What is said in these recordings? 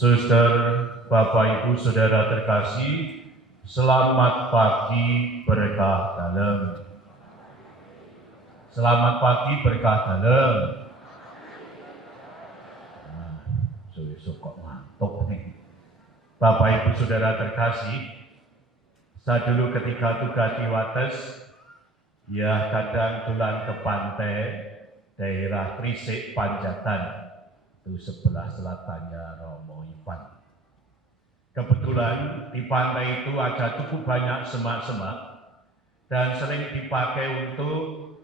Suster, Bapak Ibu Saudara terkasih, selamat pagi berkah dalam. Selamat pagi berkah dalam. Nah, so kok ngantuk nih. Bapak Ibu Saudara terkasih, saya dulu ketika tugas di Wates, ya kadang tulan ke pantai daerah Krisik Panjatan, itu sebelah selatannya Romo Ivan. Kebetulan di pantai itu ada cukup banyak semak-semak dan sering dipakai untuk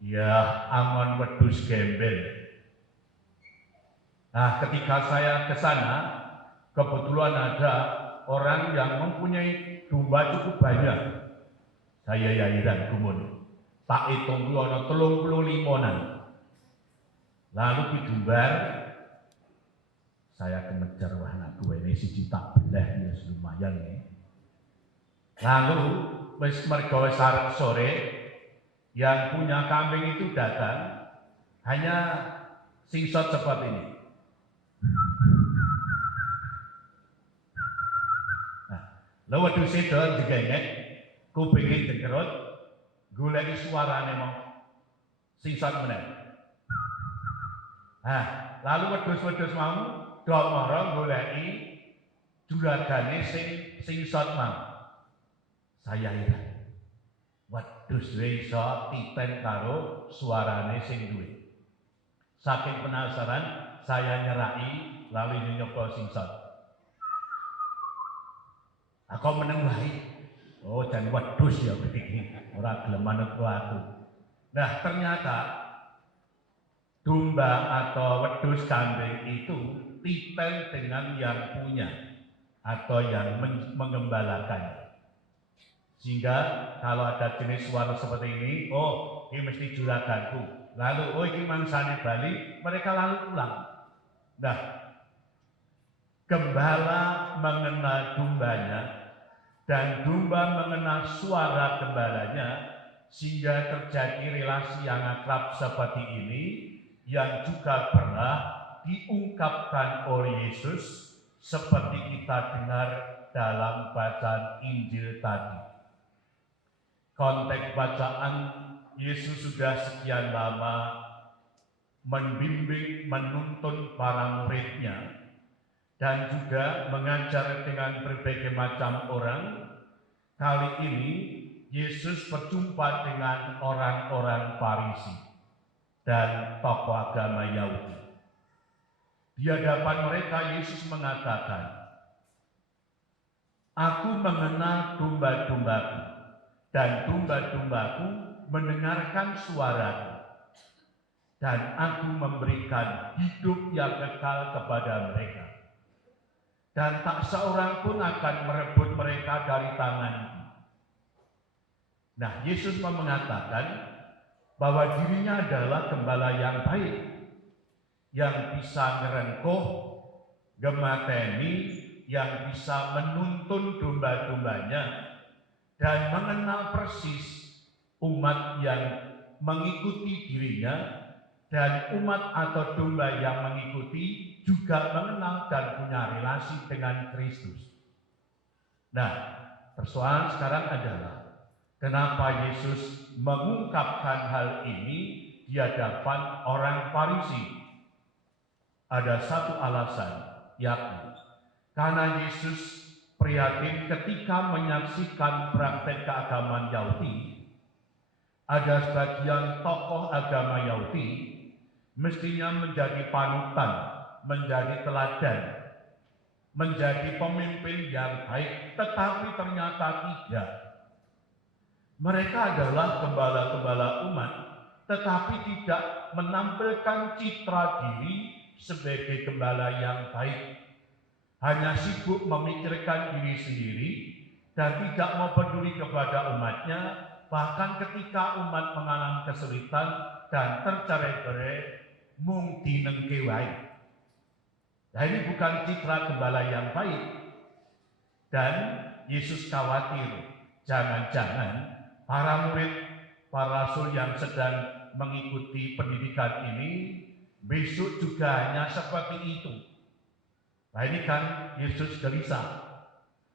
ya angon wedhus gembel. Nah, ketika saya ke sana, kebetulan ada orang yang mempunyai domba cukup banyak. Saya yairan gumun. Tak hitung dulu ada 35-an. Lalu dijumbar, saya kemejar, wah anak gue ini siji tak belah ya lumayan ya. Lalu wis mergo wis arep sore, yang punya kambing itu datang, hanya singsot seperti ini. Nah, lha wedhus sedol digengek, kupinge dekerut, goleki suarane mong singsot meneh. Nah, lalu wedhus-wedhus mau do mara goleki juragane sing singsot mau. Saya ilang. Wedhus iso titen karo suarane sing duwe. Saking penasaran, saya nyerai lalu nyoba singsot. Aku meneng wae. Oh, jan wedhus ya iki. Ora gelem manut aku. Nah, ternyata domba atau wedhus kambing itu titen dengan yang punya atau yang mengembalakannya. Sehingga kalau ada jenis suara seperti ini, oh ini mesti juraganku. Lalu, oh ini mangsane Bali, mereka lalu pulang. Nah, gembala mengenal dombanya dan domba mengenal suara gembalanya, sehingga terjadi relasi yang akrab seperti ini yang juga pernah diungkapkan oleh Yesus seperti kita dengar dalam bacaan Injil tadi. Konteks bacaan, Yesus sudah sekian lama membimbing, menuntun para muridnya dan juga mengajar dengan berbagai macam orang. Kali ini Yesus berjumpa dengan orang-orang Farisi dan tokoh agama Yahudi. Di hadapan mereka Yesus mengatakan, "Aku mengenal domba-dombaku, dan domba-dombaku mendengarkan suaraku, dan aku memberikan hidup yang kekal kepada mereka, dan tak seorang pun akan merebut mereka dari tanganku." Nah, Yesus mengatakan bahwa dirinya adalah gembala yang baik, yang bisa ngerengkuh, gemateni, yang bisa menuntun domba-dombanya, dan mengenal persis umat yang mengikuti dirinya, dan umat atau domba yang mengikuti juga mengenal dan punya relasi dengan Kristus. Nah, persoalan sekarang adalah kenapa Yesus mengungkapkan hal ini di hadapan orang Farisi? Ada satu alasan, yakni karena Yesus prihatin ketika menyaksikan praktek keagamaan Yahudi. Ada sebagian tokoh agama Yahudi mestinya menjadi panutan, menjadi teladan, menjadi pemimpin yang baik, tetapi ternyata tidak. Mereka adalah gembala-gembala umat, tetapi tidak menampilkan citra diri sebagai gembala yang baik. Hanya sibuk memikirkan diri sendiri dan tidak mau peduli kepada umatnya, bahkan ketika umat mengalami kesulitan dan tercerai-berai, mung dinengke wae. Nah, ini bukan citra gembala yang baik. Dan Yesus khawatir, jangan-jangan para murid, para rasul yang sedang mengikuti pendidikan ini besok juga hanya seperti itu. Nah ini kan Yesus gelisah.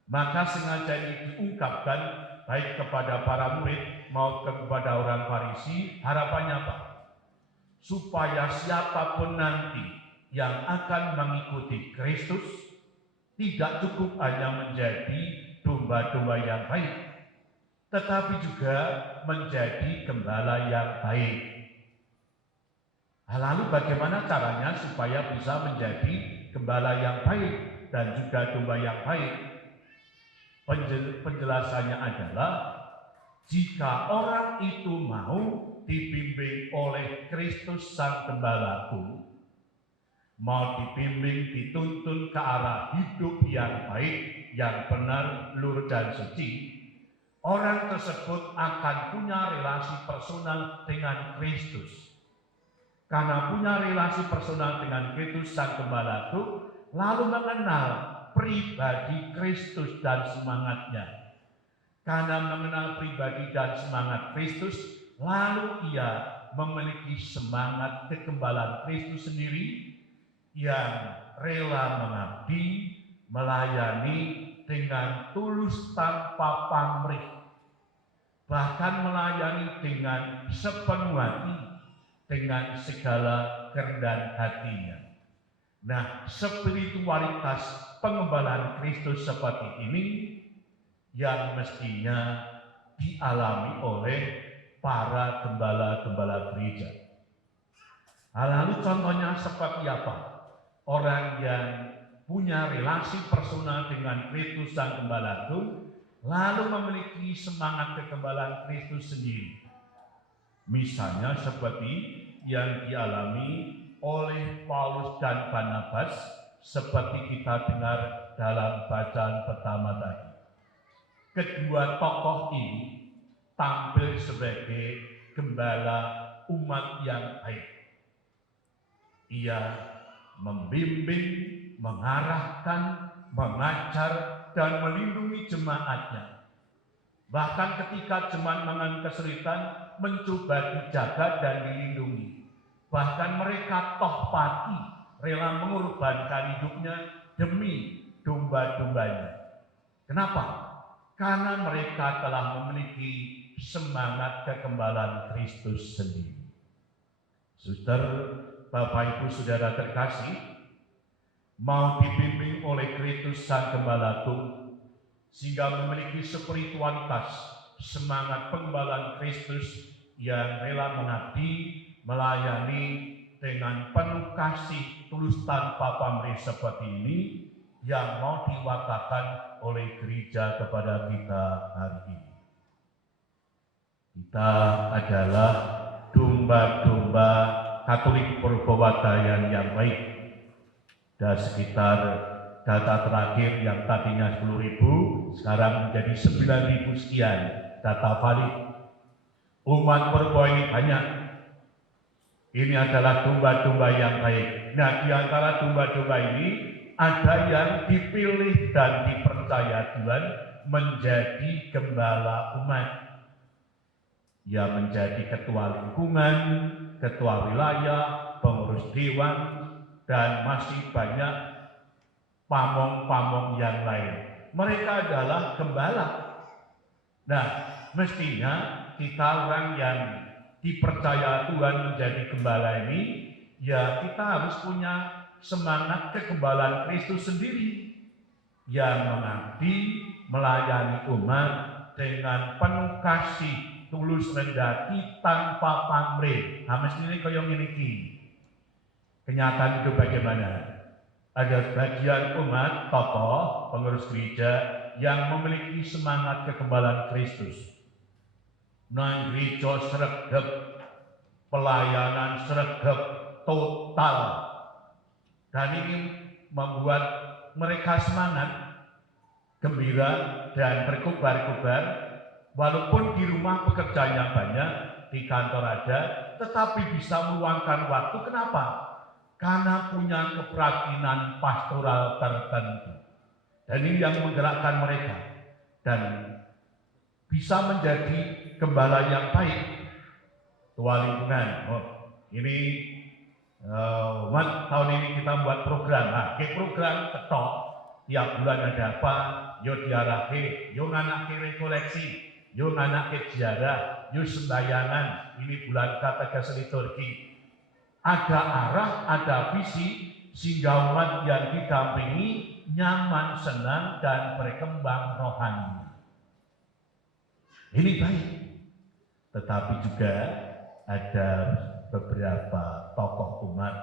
Maka sengaja ini diungkapkan baik kepada para murid maupun kepada orang Farisi. Harapannya apa? Supaya siapapun nanti yang akan mengikuti Kristus tidak cukup hanya menjadi domba-domba yang baik, tetapi juga menjadi gembala yang baik. Lalu bagaimana caranya supaya bisa menjadi gembala yang baik dan juga domba yang baik? Penjelasannya adalah jika orang itu mau dibimbing oleh Kristus Sang Gembalaku, mau dibimbing, dituntun ke arah hidup yang baik, yang benar, lurus dan suci, orang tersebut akan punya relasi personal dengan Kristus. Karena punya relasi personal dengan Kristus Sang Gembalaku, lalu mengenal pribadi Kristus dan semangatnya. Karena mengenal pribadi dan semangat Kristus, lalu ia memiliki semangat kegembalaan Kristus sendiri yang rela mengabdi, melayani dengan tulus tanpa pamrih, bahkan melayani dengan sepenuh hati, dengan segala kerendahan hatinya. Nah, spiritualitas pengembalaan Kristus seperti ini yang mestinya dialami oleh para gembala-gembala gereja. Lalu contohnya seperti apa? Orang yang punya relasi personal dengan Kristus Sang Gembalaku, lalu memiliki semangat kegembalaan Kristus sendiri. Misalnya seperti yang dialami oleh Paulus dan Barnabas, seperti kita dengar dalam bacaan pertama tadi. Kedua tokoh ini tampil sebagai gembala umat yang baik. Ia membimbing, mengarahkan, mengajar, dan melindungi jemaatnya. Bahkan ketika jemaat mengalami kesulitan, mencoba dijaga dan dilindungi. Bahkan mereka toh pati, rela mengorbankan hidupnya demi domba-dombanya. Kenapa? Karena mereka telah memiliki semangat kegembalaan Kristus sendiri. Saudara, Bapak Ibu Saudara terkasih, mau dibimbing oleh Kristus Sang Gembalaku sehingga memiliki spiritualitas semangat penggembalaan Kristus yang rela mengabdi, melayani dengan penuh kasih tulus tanpa pamrih seperti ini yang mau diwatakan oleh gereja kepada kita hari ini. Kita adalah domba-domba Katolik Purbawadaya yang baik. Dan sekitar data terakhir yang tadinya 10.000 sekarang menjadi 9.000 sekian data valid. Umat Purba ini banyak. Ini adalah domba-domba yang baik. Nah, di antara domba-domba ini ada yang dipilih dan dipercaya Tuhan menjadi gembala umat. Ia menjadi ketua lingkungan, ketua wilayah, pengurus dewan, dan masih banyak pamong-pamong yang lain. Mereka adalah gembala. Nah, mestinya kita orang yang dipercaya Tuhan menjadi gembala ini, ya kita harus punya semangat kegembalaan Kristus sendiri yang mengabdi, melayani umat dengan penuh kasih, tulus rendah hati tanpa pamrih. Nah, mestinya kaya ngene iki. Kenyataan itu bagaimana? Ada sebagian umat, tokoh, pengurus gereja yang memiliki semangat kegembalaan Kristus. Nang gereja sregep, pelayanan sregep, total. Dan ini membuat mereka semangat, gembira, dan berkobar-kobar. Walaupun di rumah pekerjaannya banyak, di kantor ada, tetapi bisa meluangkan waktu. Kenapa? Karena punya kepratinan pastoral tertentu. Dan ini yang menggerakkan mereka. Dan bisa menjadi gembala yang baik. Tua lingkungan, ini Umat tahun ini kita buat program. Nah, program ketok tiap bulan ada apa? Yo diarahke, yo nganake rekoleksi, yo nganake ziarah, yo sembayangan. Ini bulan katekes liturgi. Ada arah, ada visi, sehingga umat yang didampingi nyaman, senang, dan berkembang rohani. Ini baik. Tetapi juga ada beberapa tokoh umat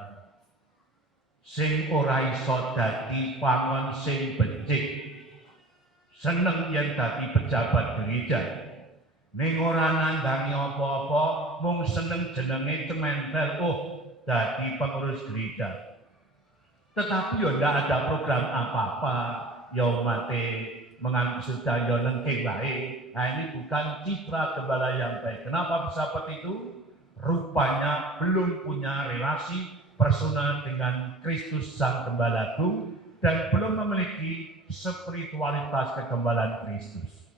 sing ora iso dadi pangon sing becik, seneng yen dadi pejabat gereja, ning ora nandhangi apa-apa, mung seneng jenenge cementel, dadi pengurus gereja. Tetapi ya ndak ada program apa-apa, ya umate mengambil sudah ya nengking baik. Nah, ini bukan citra gembala yang baik. Kenapa bisa seperti itu? Rupanya belum punya relasi personal dengan Kristus Sang Gembala Agung dan belum memiliki spiritualitas kegembalaan Kristus.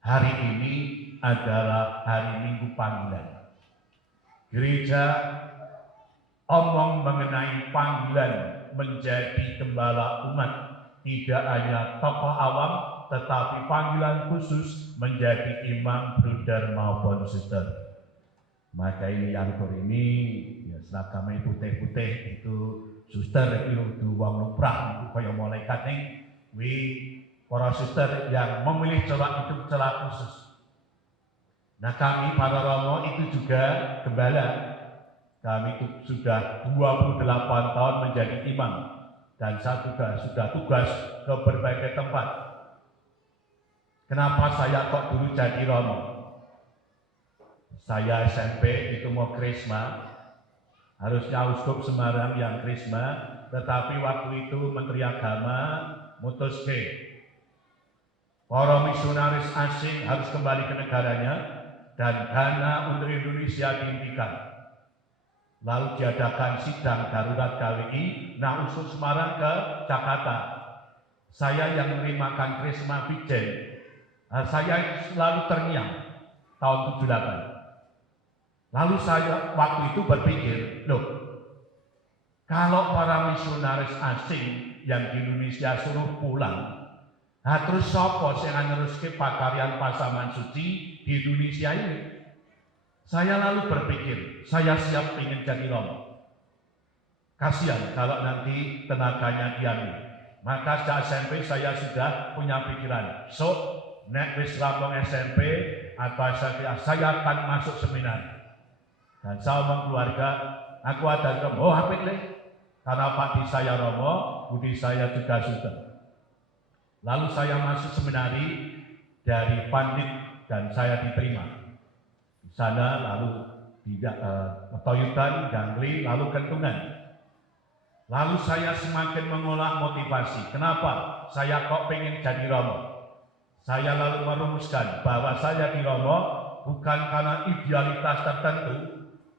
Hari ini adalah hari Minggu Panggilan. Gereja omong mengenai panggilan menjadi gembala umat, tidak hanya tokoh awam, tetapi panggilan khusus menjadi imam, bruder maupun suster. Maka ini yang ini ya seragamnya putih-putih itu suster itu wong lumrah itu kaya malaikat ning wi para suster yang memilih celak hidup celak khusus. Nah, kami para romo itu juga gembala. Kami sudah 28 tahun menjadi imam dan saya sudah tugas ke berbagai tempat. Kenapa saya kok dulu jadi romo? Saya SMP itu mau krisma, harusnya Uskup Semarang yang krisma, tetapi waktu itu Menteri Agama mutuske para misionaris asing harus kembali ke negaranya dan dana untuk Indonesia dihentikan. Lalu diadakan sidang darurat KWI, nah Uskup Semarang ke Jakarta. Saya yang menerimakan krisma Vijen, saya selalu terngiang tahun 78. Lalu saya waktu itu berpikir, loh, kalau para misionaris asing yang di Indonesia suruh pulang, nah terus sapa sing neruske pakaryan pasaman suci di Indonesia ini? Saya lalu berpikir, saya siap ingin jadi romo. Kasihan kalau nanti tenaganya diambil. Maka sejak SMP saya sudah punya pikiran, nek wis rampung SMP atau saya akan masuk seminar. Dan saya omong keluarga, aku ada romo, apik le, karena padi saya romo, budi saya juga sudah. Lalu saya masuk seminari dari Pandit dan saya diterima. Di sana lalu tidak Toyutan, Gangli, lalu Kentungan. Lalu saya semakin mengolah motivasi. Kenapa? Saya kok pengen jadi romo. Saya lalu merumuskan bahwa saya di romo bukan karena idealitas tertentu,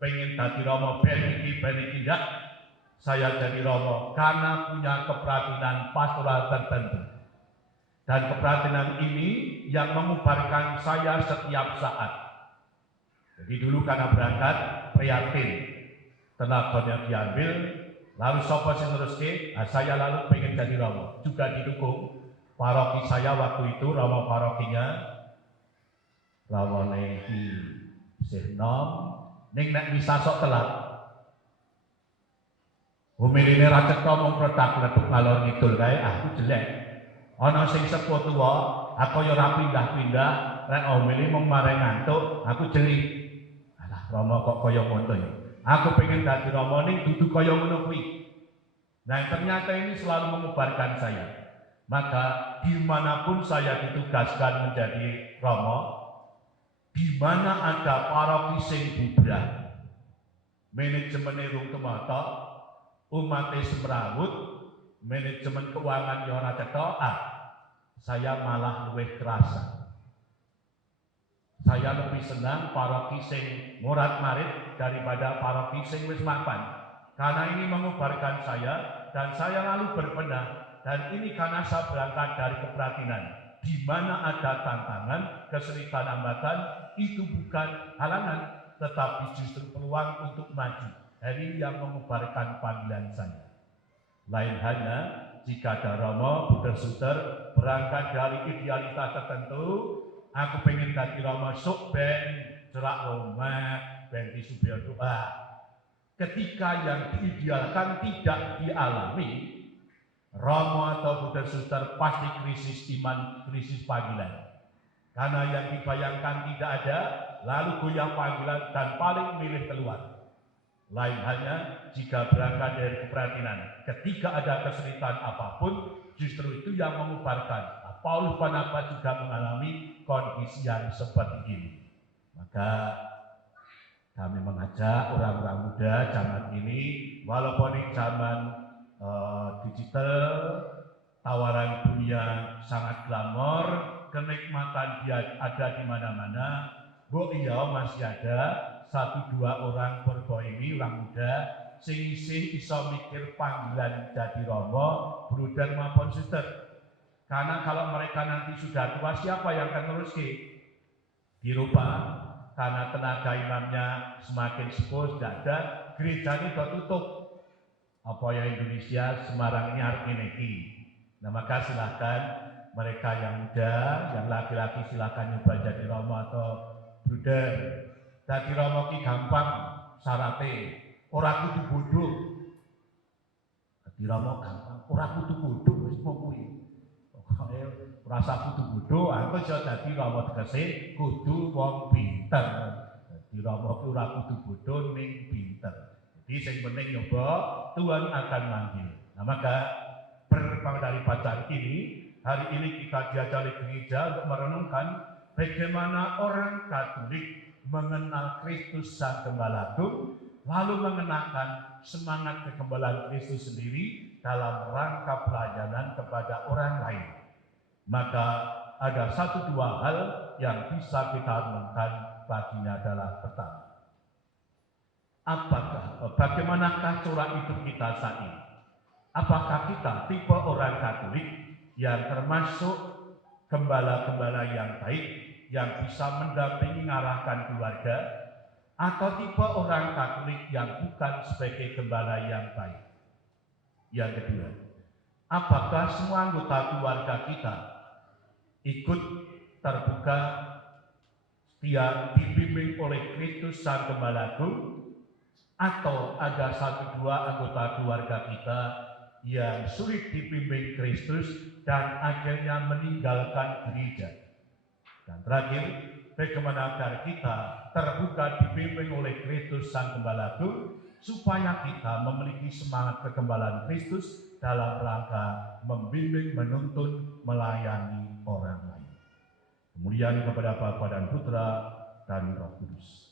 pengen jadi romo beniki tidak. Saya jadi romo karena punya keprihatinan pastoral tertentu. Dan keprihatinan ini yang mengubarkan saya setiap saat. Jadi dulu karena berangkat prihatin, tenaganya diambil, lalu sapa sing neruske, saya lalu pengen jadi romo. Juga didukung paroki saya waktu itu, romo parokinya rawone iki isih nom. Ning nek bisa sok telat. Humiline ra cetha mung protak-protak ngalor ngidul kae, aku jelek. Ana sing sepuh tuwa, aku ya ora pindah-pindah, rek humili mung mareng ngantuk, aku jeli. Alah, Rama kok kaya ngono ya. Aku pengen dadi Rama ning dudu kaya ngono kuwi. Nah, ternyata ini selalu mengubarkan saya. Maka dimanapun saya ditugaskan menjadi Rama, di mana ada paroki sing bubrah, manajemen rung kemata, umat semrawut, manajemen keuangan ya ora cetha, saya malah luwih kerasa. Saya lebih senang paroki sing murat-marit daripada paroki sing wis mapan. Karena ini mengubarkan saya dan saya lalu berbenah, dan ini karena saya berangkat dari keprihatinan. Di mana ada tantangan, kesulitan hambatan, itu bukan halangan, tetapi justru peluang untuk maju. hari yang mengubarkan panggilan saya. Lain hanya jika ada Romo, Buddha Suter, berangkat dari idealitas tertentu, aku pengen dadi Romo sok ben cerak Roma, ben disubir doa. Ketika yang diidealkan tidak dialami, Romo atau Buddha Suter pasti krisis iman, krisis panggilan. Karena yang dibayangkan tidak ada, lalu goyah panggilan dan paling milih keluar. Lain hanya jika berangkat dari keprihatinan. Ketika ada kesulitan apapun, justru itu yang mengubarkan. Nah, Paulus Barnabas juga mengalami kondisi yang seperti ini. Maka kami mengajak orang-orang muda zaman ini, walaupun di zaman digital, tawaran dunia sangat glamor, kenikmatan dia ada di mana-mana. Iya masih ada 1-2 orang Purba ini, orang muda sing iso mikir panggilan jadi Romo, Bruder maupun Suster. Karena kalau mereka nanti sudah tua, siapa yang akan teruskan? Dirubah, karena tenaga imamnya semakin sepuh, tidak ada, gereja ini tutup. Apa ya Indonesia, Semarang ini harus ini. Nah maka silahkan mereka yang muda, yang laki-laki silahkan nyoba jadi Romo atau Bruder. Jadi Romo ki gampang syaratnya, ora kudu bodoh. Jadi Romo gampang, ora kudu bodoh, wis mau kuwi. Rasa kudu bodoh, aku iso dadi Romo tegese kudu wong pinter. Jadi Romo ki ora kudu bodoh ning pinter. Jadi sing penting nyoba, Tuhan akan manggil. Nah maka dari bacaan ini, hari ini kita diajari gereja untuk merenungkan bagaimana orang Katolik mengenal Kristus Sang Gembala Agung, lalu mengenakan semangat kegembalaan Kristus sendiri dalam rangka pelayanan kepada orang lain. Maka ada 1-2 hal yang bisa kita renungkan baginya adalah pertama. Bagaimanakah corak hidup kita saat ini? Apakah kita tipe orang Katolik yang termasuk gembala-gembala yang baik, yang bisa mendampingi mengarahkan keluarga, atau tipe orang Katolik yang bukan sebagai gembala yang baik? Yang kedua, apakah semua anggota keluarga kita ikut terbuka, setia dibimbing oleh Kristus Sang Gembala Agung, atau ada 1-2 anggota keluarga kita yang sulit dibimbing Kristus dan akhirnya meninggalkan gereja? Dan terakhir, bagaimana agar kita terbuka dibimbing oleh Kristus Sang Gembala Agung supaya kita memiliki semangat kegembalaan Kristus dalam rangka membimbing, menuntun, melayani orang lain. Kemuliaan kepada Bapa dan Putra dan Roh Kudus.